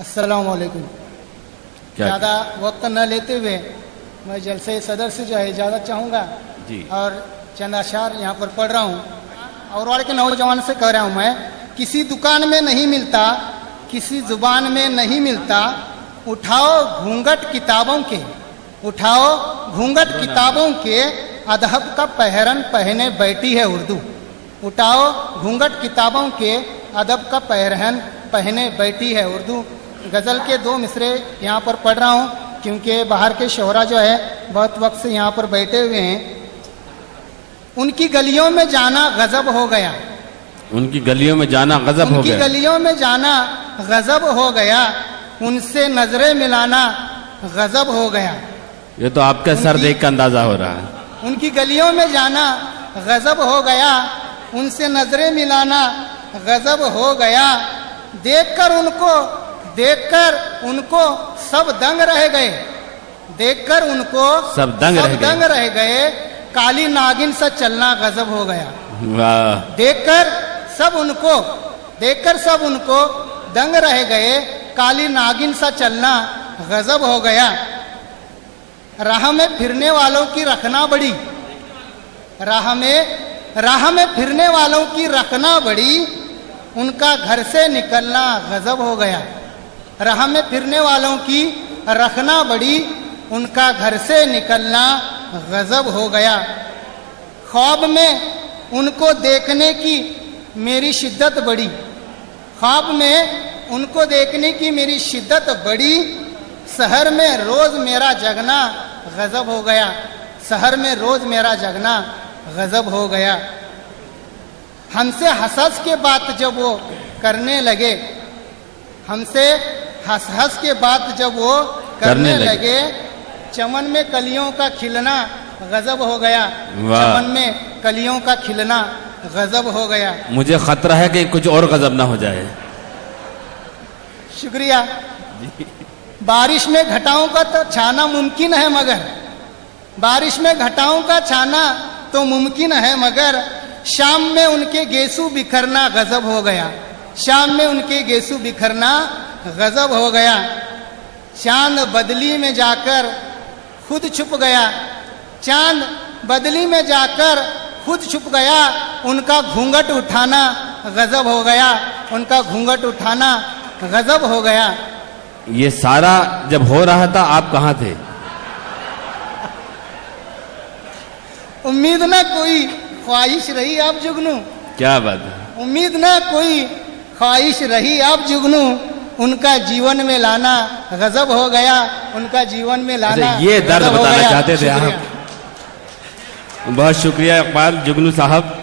अस्सलाम वालेकुम। ज़्यादा वक्त न लेते हुए मैं जलसे सदर से जो है इजाज़त चाहूँगा जी। और चंद अशार यहाँ पर पढ़ रहा हूँ और वाले के नौजवान से कह रहा हूँ मैं, किसी दुकान में नहीं मिलता, किसी जुबान में नहीं मिलता, उठाओ घूंघट किताबों के, उठाओ घूंघट किताबों के, अदहब का पहरन पहने बैठी है उर्दू। उठाओ घूंघट किताबों के, अदब का पहरन पहने बैठी है उर्दू। गज़ल के 2 मिसरे यहाँ पर पढ़ रहा हूँ क्योंकि बाहर के शोहरा जो है बहुत वक्त से यहाँ पर बैठे हुए हैं। उनकी गलियों में जाना गजब हो गया, उनकी गलियों में जाना गजब हो उनकी गया, गलियों में जाना गजब हो गया, उनसे नजरें मिलाना गजब हो गया। ये तो आपका सर देख का अंदाजा हो रहा है। उनकी गलियों में जाना गजब हो गया, उनसे नजरें मिलाना गजब हो गया। देखकर उनको सब दंग रह गए, देखकर उनको सब दंग रह गए, काली नागिन सा चलना गजब हो गया। वाह। देखकर सब उनको दंग रह गए, काली नागिन सा चलना गजब हो गया। राह में फिरने वालों की रखना बड़ी, राह में फिरने वालों की रखना बड़ी, उनका घर से निकलना गजब हो गया। राह में फिरने वालों की रखना बड़ी, उनका घर से निकलना गजब हो गया। ख्वाब में उनको देखने की मेरी शिद्दत बढ़ी, ख्वाब में उनको देखने की मेरी शिद्दत बढ़ी, शहर में रोज मेरा जगना गजब हो गया, शहर में रोज मेरा जगना गजब हो गया। हमसे हंस के बात जब वो करने लगे, हमसे हंस के बात जब वो करने लगे, चमन में कलियों का खिलना गजब हो गया, चमन में कलियों का खिलना गजब हो गया। मुझे खतरा है कि कुछ और गजब ना हो जाए। शुक्रिया। बारिश में घटाओं का तो छाना मुमकिन है मगर, बारिश में घटाओं का छाना तो मुमकिन है मगर, शाम में उनके गेसू बिखरना गजब हो गया, शाम में उनके गेसू बिखरना गजब हो गया। चांद बदली में जाकर खुद छुप गया, चांद बदली में जाकर खुद छुप गया, उनका घूंघट उठाना गजब हो गया, उनका घूंघट उठाना गजब हो गया। ये सारा जब हो रहा था आप कहाँ थे? उम्मीद ना कोई ख्वाहिश रही आप जुगनू, क्या बात है। उम्मीद ना कोई ख्वाहिश रही आप जुगनू, उनका जीवन में लाना गजब हो गया, उनका जीवन में लाना ये दर्द गजब हो बताना गया। चाहते थे आप। बहुत शुक्रिया इकबाल जुगनू साहब।